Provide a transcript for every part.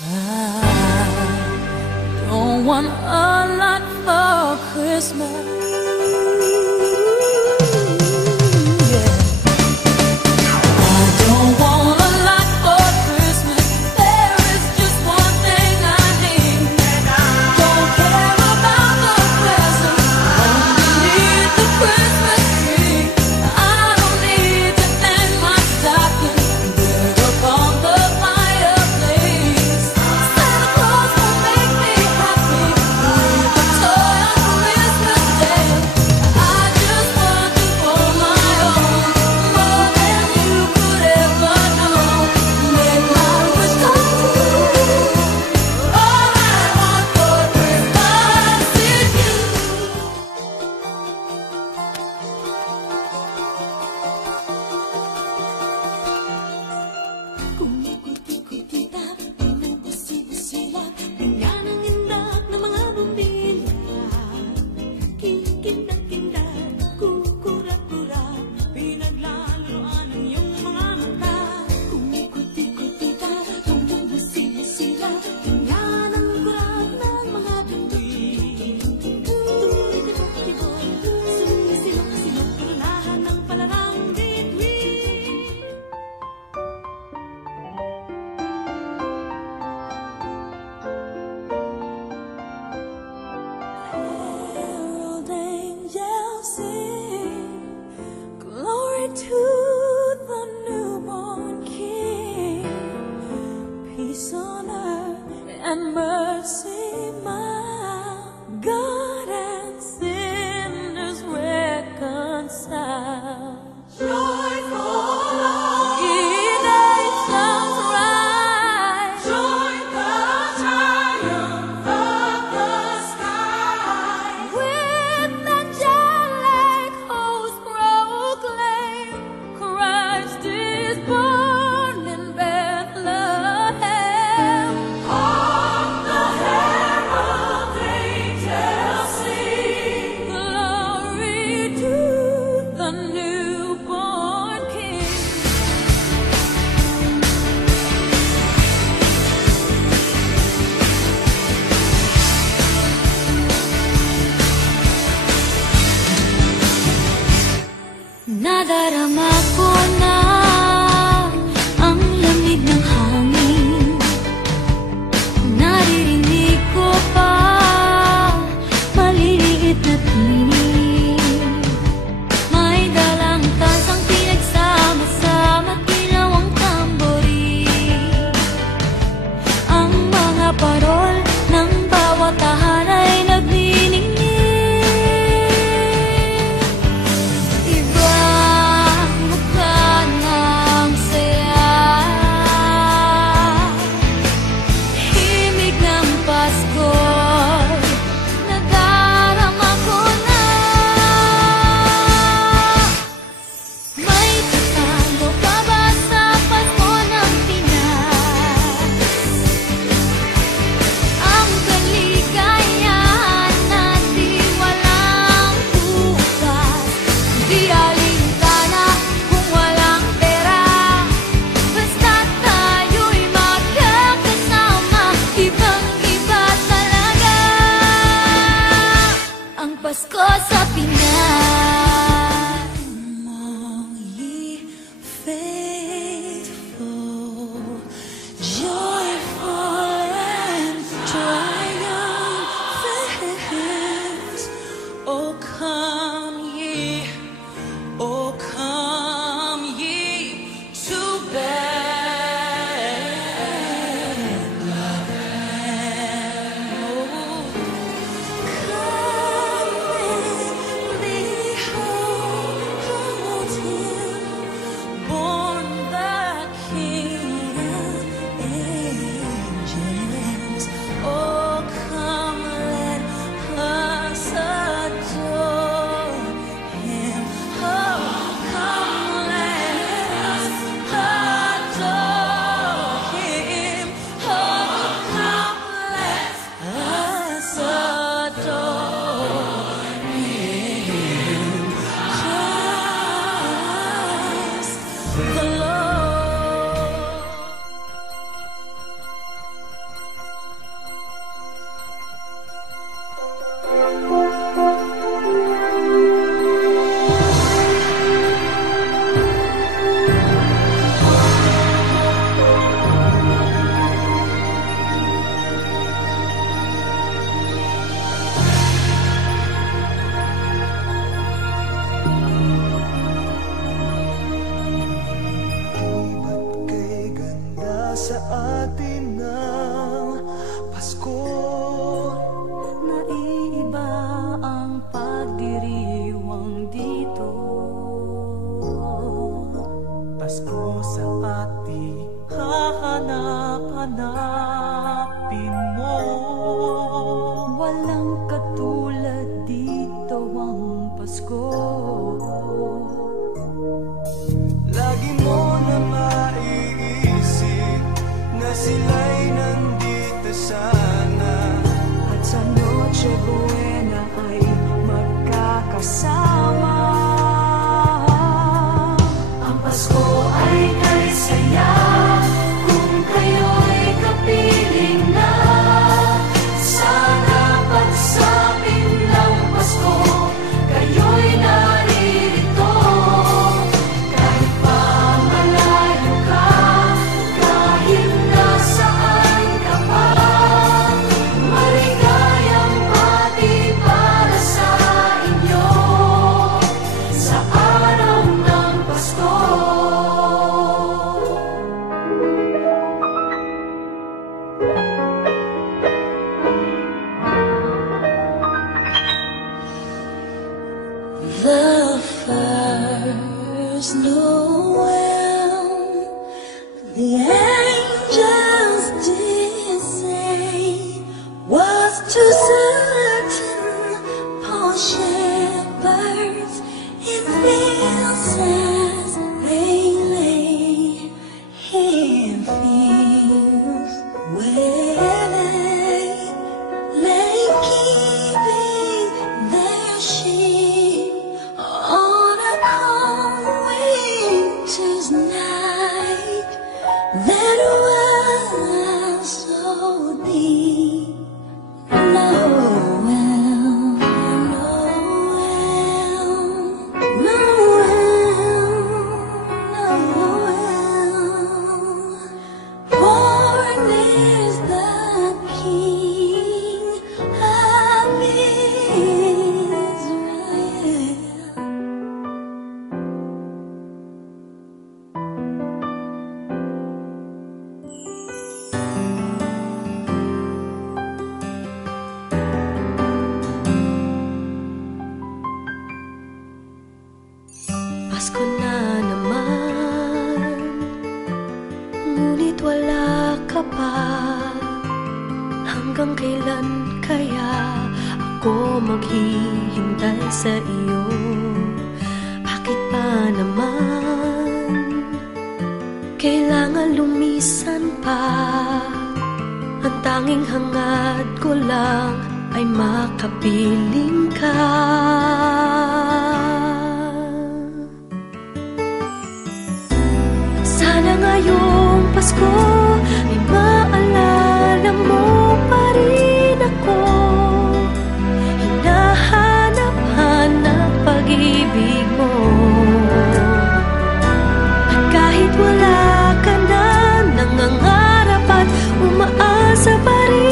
I don't want a lot for Christmas. To the newborn King, peace on earth and mercy mild, God and sinners reconciled. Joyful all ye nations rise, join the triumph of the sky. With angelic hosts proclaim, Christ is born in Bethlehem. Hark the herald angels sing, glory to the newborn King. Nadarama ko na ang lamig ng hangin, naririnig ko pa maliliit na tinig, may dalang tansang pinagsama-sama, kilaw ang tamborin. Ang mga parol ng bawat tahan ay nagniningning. Ibang mukha ng saya, himig ng Pasko, nadarama ko na. May tatago pa ba sa Pasko ng Pinas? Ang kaligayahan natin walang bukas, di alintana kung walang pera, basta't tayo'y magkakasama. Ibang-iba talaga ang Pasko sa Pinas. Among ye faithful, joyful and triumphant, oh come ye to Bethlehem. Oh, come behold Him, born the King of angels. Oh, come let us adore. Pasko. Lagi mo na maiisip na sila'y nandito sana, at sa Noche Buena ay magkakasama. Ang Pasko ay kay saya kung kayo'y kapiling na. Sana pagsapit ng Pasko kayo'y naririto. Kahit pa malayo ka, kahit nasaan ka pa, maligayang pati para sa inyo sa araw ng Pasko. The first Noel, the angels did say, was to certain poor shepherds in fields as they lay, in fields where they lay keeping their sheep on a cold winter's night that was so deep. Noel, Noel, Noel, Noel. Born is the King of Israel. Pasko na naman, ngunit wala ka pa. Hanggang kailan kaya ako maghihintay sa iyo? Bakit pa naman kailangan lumisan pa? Ang tanging hangad ko lang ay makapiling ka. Sana ngayong Pasko ay maalala mo pa rin ako. Hinahanap-hanap pag-ibig mo. At kahit wala ka na, nangangarap at umaasa pa rin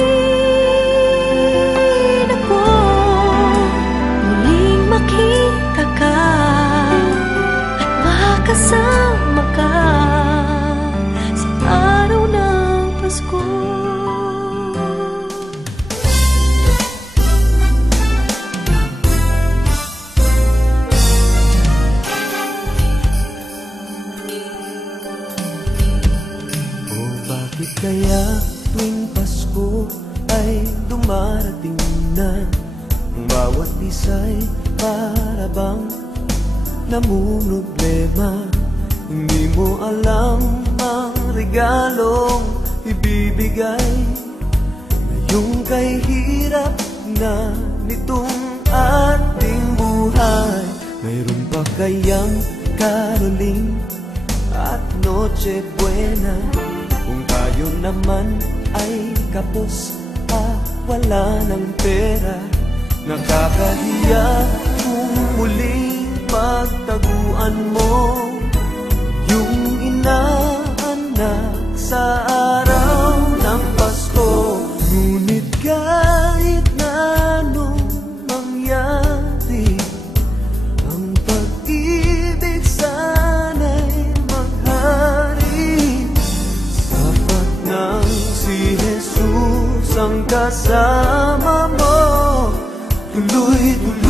ako. Muling makita ka at makasama ka sa araw ng Pasko. o bakit kaya tuwing Pasko ay dumarating na? Ang bawat isa'y para bang namumroblema. Hindi mo alam ang regalong ibibigay ngayong kay hirap na nitong ating buhay. Mayroon pa kayang Caroling at Noche Buena kung tayo naman ay kapos wala ng pera? Nakakahiya kung muling pagtaguan mo yung inaanak sa araw ng Pasko. Ngunit kahit na anong mangyari, ang pag-ibig sana'y maghari. Sapat nang si Jesus ang kasama mo, tuloy-tuloy